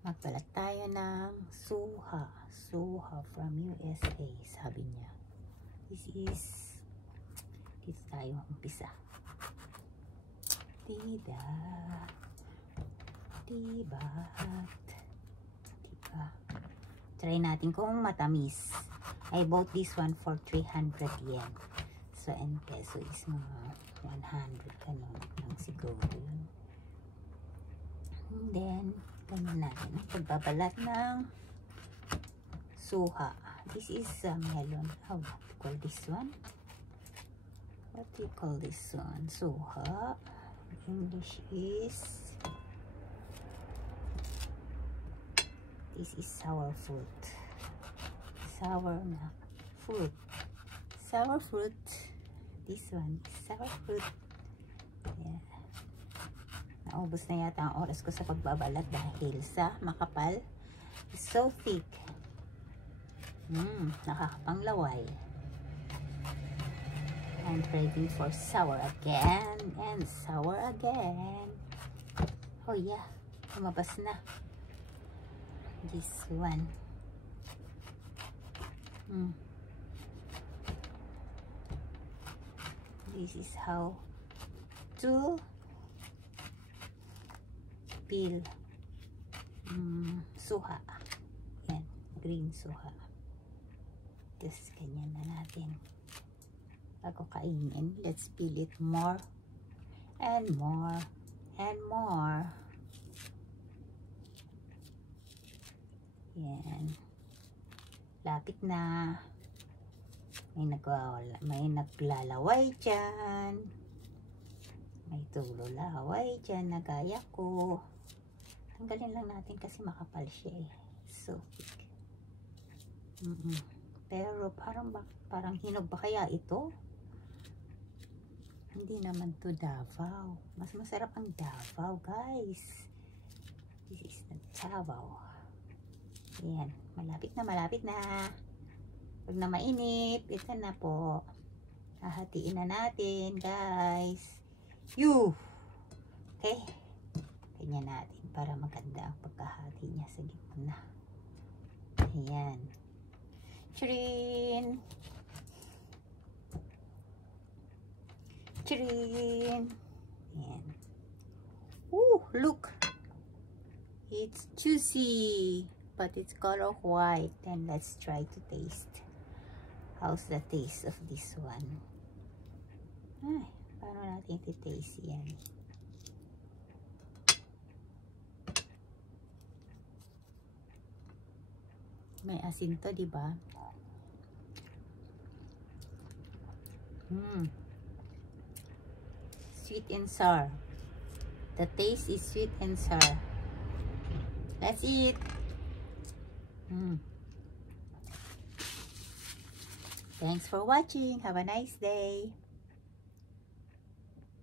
Magbalat tayo ng suha. Suha from USA, sabi niya. This is, dito tayo umpisa. Diba? Diba? Diba? Try natin kung matamis. I bought this one for 300 yen. So, in peso is mga 100 ganun lang siguro yun. And then, ganyan natin ang pagbabalat ng suha. This is melon. How do you call this one? What do you call this one? Suha. English is, this is sour fruit. Sour na fruit. Sour fruit. This one is sour fruit. Yeah. Naubos na yata ang oras ko sa pagbabalat dahil sa makapal. It's so thick. Nakakapanglaway. And ready for sour again. And sour again. Oh yeah. Lumabas na. This one. This is how to peel suha. Yan, green suha. Just ganyan na natin. Bago kainin, let's peel it more and more and more. Yan. Lapit na. May naglalaway dyan. May tululaway dyan na gaya ko. Tanggalin lang natin kasi makapal siya eh. So thick. Pero parang hinog ba kaya ito? Hindi naman to Davao. Mas masarap ang Davao, guys. This is the Davao. Ayan. Malapit na. Pag na mainit, ito na po. Hahatiin na natin, guys. Okay. Ganyan natin para maganda ang pagkahati niya sa gitna. Ayan. Chirin! Chirin! Ayan. Look! It's juicy, but it's color white. And let's try to taste. How's the taste of this one? Ay, paano natin iti-taste yan? May asin to, diba? Sweet and sour. The taste is sweet and sour. Let's eat. Thanks for watching. Have a nice day.